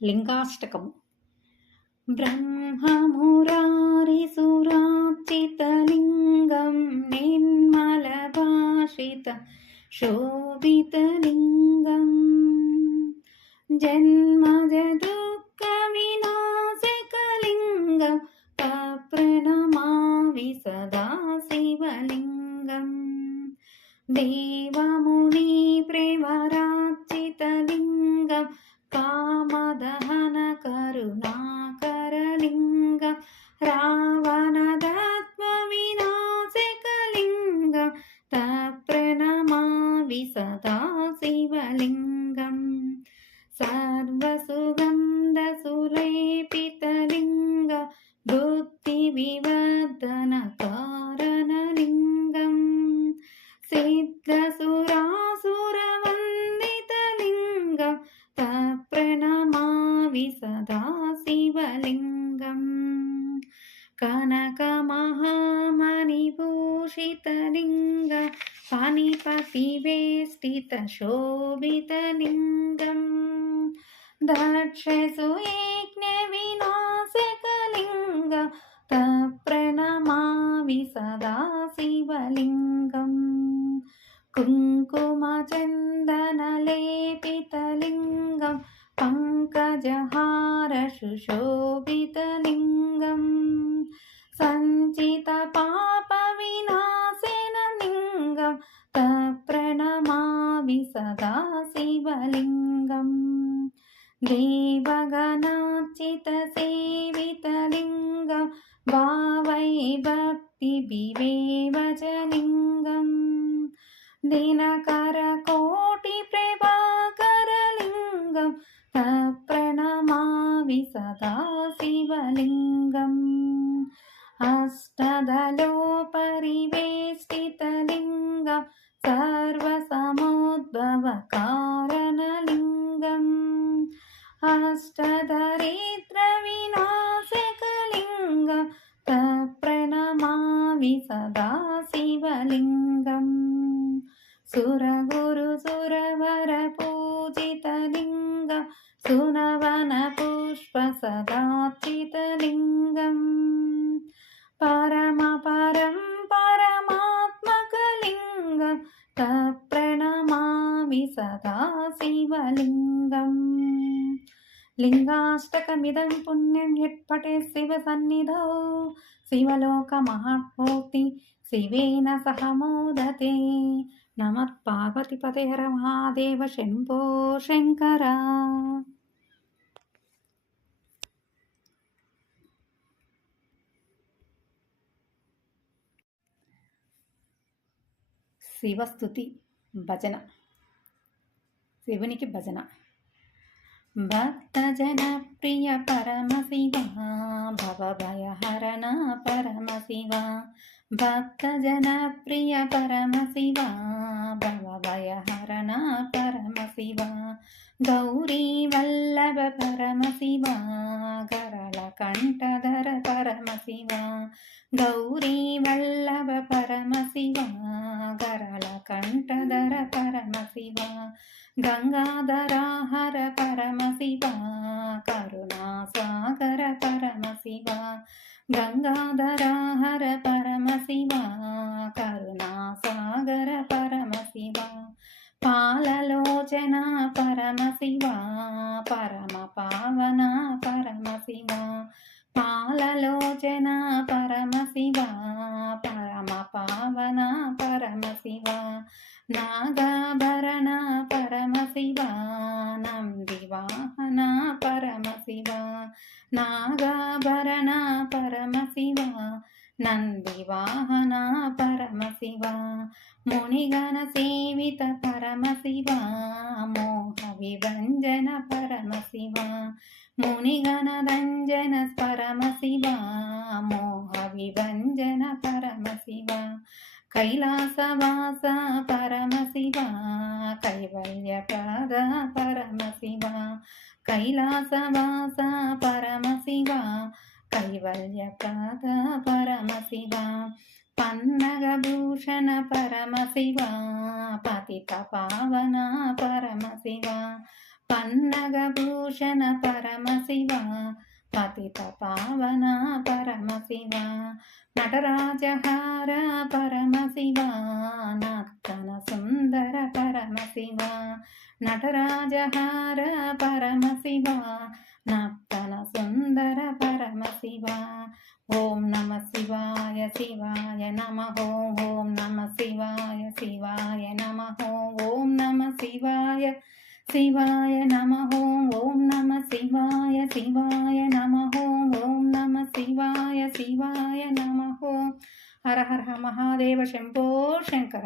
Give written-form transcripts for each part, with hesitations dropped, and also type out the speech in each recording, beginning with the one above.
లింగాష్టకము. బ్రహ్మమురారిసురార్చితలింగం నిర్మలభాషిత శోభితలింగం జన్మజదుఃఖవినాశకలింగం ప్రణమామి సదా శివలింగం దేవముని ప్రేమరార్చితలింగం కామదహన కరుణాకరలింగం రావణదత్వ వినాశకలింగం తప్రణమామి సదా శివలింగం సర్వసుగంధసులేపితలింగం బుద్ధివివర్ధన కారణలింగం సిద్ధసురాసురవందితలింగం తప్రణమామి సదా శివలింగం కనకమహామణిభూషితలింగం ఫణిపతివేష్టితశోభితలింగం దక్షసుయజ్ఞవినాశకలింగం తప్రణమామి సదా శివలింగం కుంకుమచందనలేపితలింగం పంకజహార సుశోభితలింగం సంచితపాపవినాశనలింగం తప్రణమామి సదా శివలింగం దేవగణార్చితసేవితలింగం భావై భక్తిభివేవచలింగం దినకరకోటిప్రభాకరలింగం తప్రణమామి సదా శివలింగం అష్టదలోపరివేష్టితలింగం సర్వసముద్భవకారణలింగం అష్టదరిద్రవినాశకలింగం తప్రణమామి సదా శివలింగం సురగురుసురవర పూజితలింగం సునవన పుష్పసదార్చితలింగం పరమపరం పరమాత్మకలింగం తప్రణమామి సదా శివలింగం లింగాష్టకమిదం పుణ్యం యత్పఠే శివ సన్నిధౌ శివలోకమహాప్నోతి శివేన సహ మోదతే నమః పార్వతీపతే హర మహాదేవ శంభో శంకర. శివస్తుతి భజన, శివునికి భజన. భక్తజన ప్రియ పరమశివ భవభయహరణ పరమశివ భక్తజన ప్రియ పరమశివ భవభయహరణ పరమశివ గౌరీ వల్లభ పరమశివ గరళ కంఠధర పరమశివ గౌరీ వల్లభ పరమశివ గరళ కంఠధర పరమశివ గంగాధరాహర పరమశివ కరుణాసాగర పరమశివ గంగాధరాహర పరమశివ కరుణాసాగర పరమశివ పాలలోచన పరమశివ పరమ పావన పరమశివ పాలలోచన పరమశివ పరమ పావన పరమశివ నాగాభరణ పరమశివ నందివాహన పరమశివ నాగాభరణ పరమశివ నందివాహన పరమశివ మునిగణ సేవిత పరమశివ మోహ విభంజన పరమశివ మునిగణ రంజన పరమశివ మోహ విభంజన పరమశివ కైలాసవాస పరమశివ కైవల్యప్రద పరమశివ కైలాసవాస పరమశివ కైవల్యప్రద పరమశివ పన్నగభూషణ పరమశివ పతిత పావన పరమశివ పన్నగభూషణ పరమశివ పతిత పావన పరమశివ నటరాజహార పరమశివ నర్తన సుందర పరమశివ నటరాజహార పరమశివ నర్తన సుందర పరమశివ ఓం నమ శివాయ శివాయ నమః ఓం నమ శివాయ శివాయ నమః ఓం నమ శివాయ శివాయ నమః ఓం నమ శివాయ శివాయ నమః ఓం నమ శివాయ శివాయ నమః. హర హర మహాదేవ శంభో శంకర.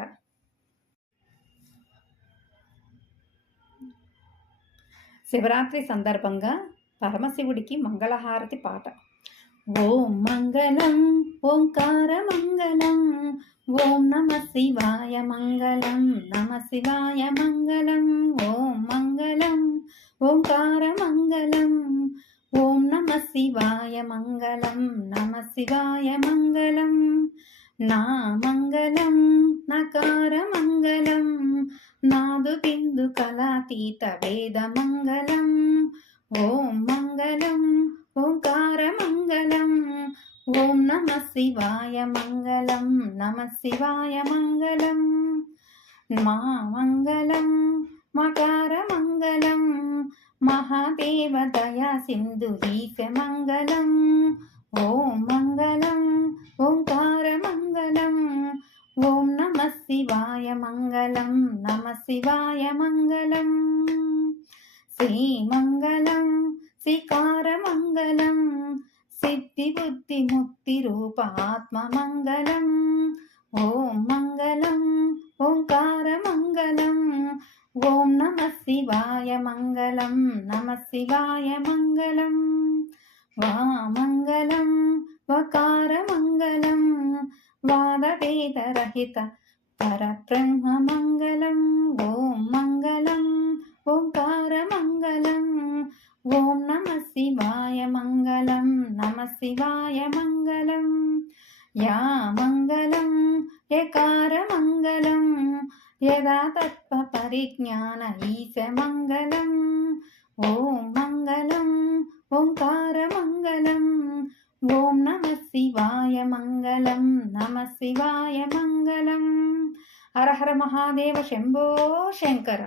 శివరాత్రి సందర్భంగా పరమశివుడికి మంగళహారతి పాట. ఓం మంగళం ఓంకార మంగళం ఓం నమ శివాయ మంగళం నమ శివాయ మంగళం ఓం మంగళం ఓంకార మంగళం ఓం నమ శివాయ మంగళం నమ శివాయ మంగళం నా మంగళం నకార మంగళం నాదు బిందు కళాతీత వేద మంగళం ఓం మంగళం ఓంకార మంగళం ఓం నమ శివాయ మంగళం నమ శివాయ మంగళం మా మంగళం మకార మంగళం మహాదేవ దయా సింధు ఈశ మంగళం ఓం మంగళం ఓంకార మంగళం ఓం నమ శివాయ మంగళం నమ శివాయ మంగళం శ్రీ మంగళం శ్రీకార మంగళం సిద్ధి బుద్ధి ముక్తి రూప ఆత్మ మంగళం ఓం మంగళం ఓంకార మంగళం ఓం నమ శివాయ మంగళం నమ శివాయ మంగళం వా మంగళం వకార మంగళం వాదవేద రహిత పరబ్రహ్మ మంగళం ఓం మంగళం ఓంకార మంగళం ఓం నమ శివాయ మంగళం నమ శివాయ మంగళం యా మంగళం యకార మంగళం యదా తత్వ పరిజ్ఞాన ఈశ మంగళం ఓం మంగళం ఓంకార మంగళం ఓం నమ శివాయ మంగళం నమ శివాయ మంగళం. హర హర మహాదేవ శంభో శంకర.